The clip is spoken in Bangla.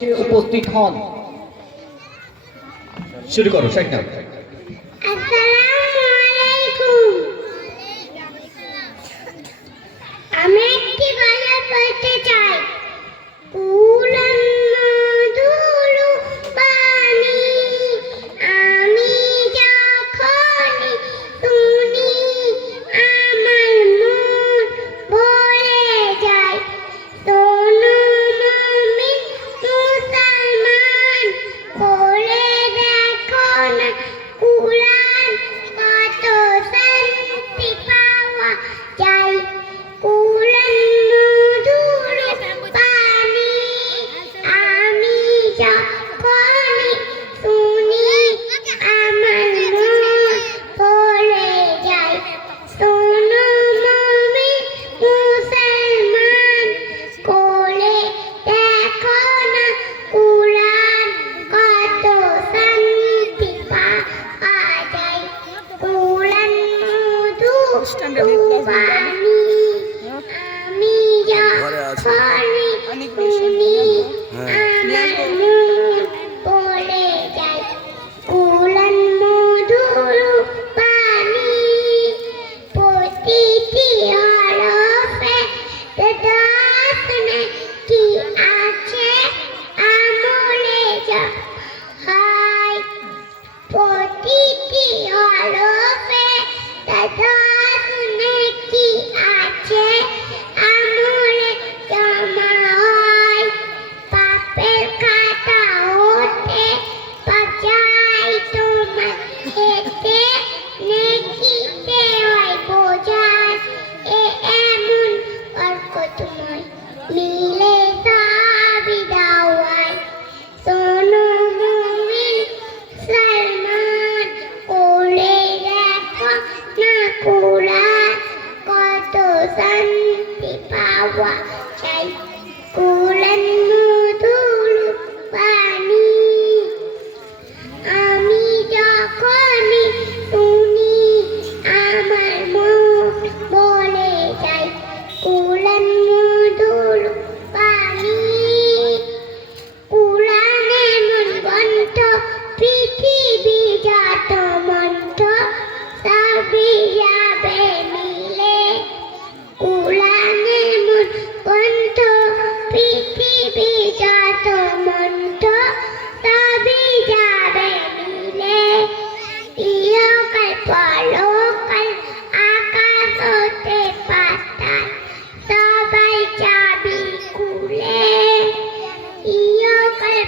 উপস্থিত হন। শুরু করো শাইখা। আসসালামু আলাইকুম। আমি একটি গজল বলতে চাই। কুলান মধুরু পানি আমি যখনই শুনি আমার মন ভরে যায়। শোনো মুমিন মুসলমান, পড়ে দেখো না কুরআন, কত শান্তি পাওয়া যায়। কুরআন মধুর পানি আমি যখনই শুনি আমার মন ভরে যায়। শোনো মুমিন মুসলমান, কোলে দেখো না কুরআন, কত শান্তি পাওয়া যায়। কুরআন মধুর পানি আমি যখনই শুনি আমার মন ভরে যায়। কুরআন মধুর পানি প্রতিটি হরফে দশনে কি আছে আমলে হয়। প্রতিটি হরফে দশনে কি আছে আমলে জমা হয়। পাপের খাতা হতে বাঁচাই তোমার হেতে, নেকিতে হয় বোঝাই এ এমন বরকতময়, মিলে সবই দাওয়ায়। শোনো মুমিন মুসলমান, কোলে দেখো না কুরআন, কত শান্তি পাওয়া যায়। কুরআন মধুর পানি আমি যখনই শুনি আমার মন ভরে যায়। কুরআন মধুর পানি কুরআন এমন গ্রন্থ, পৃথিবী যত মন্ত্র সবই যাবে মিলে। কুরআন এমন গ্রন্থ, পৃথিবী যত মন্ত্র সবই যাবে মিলে। ইহকাল পরকাল আকাশ হতে পাতাল সবাই যাবি খুলে। ইহকাল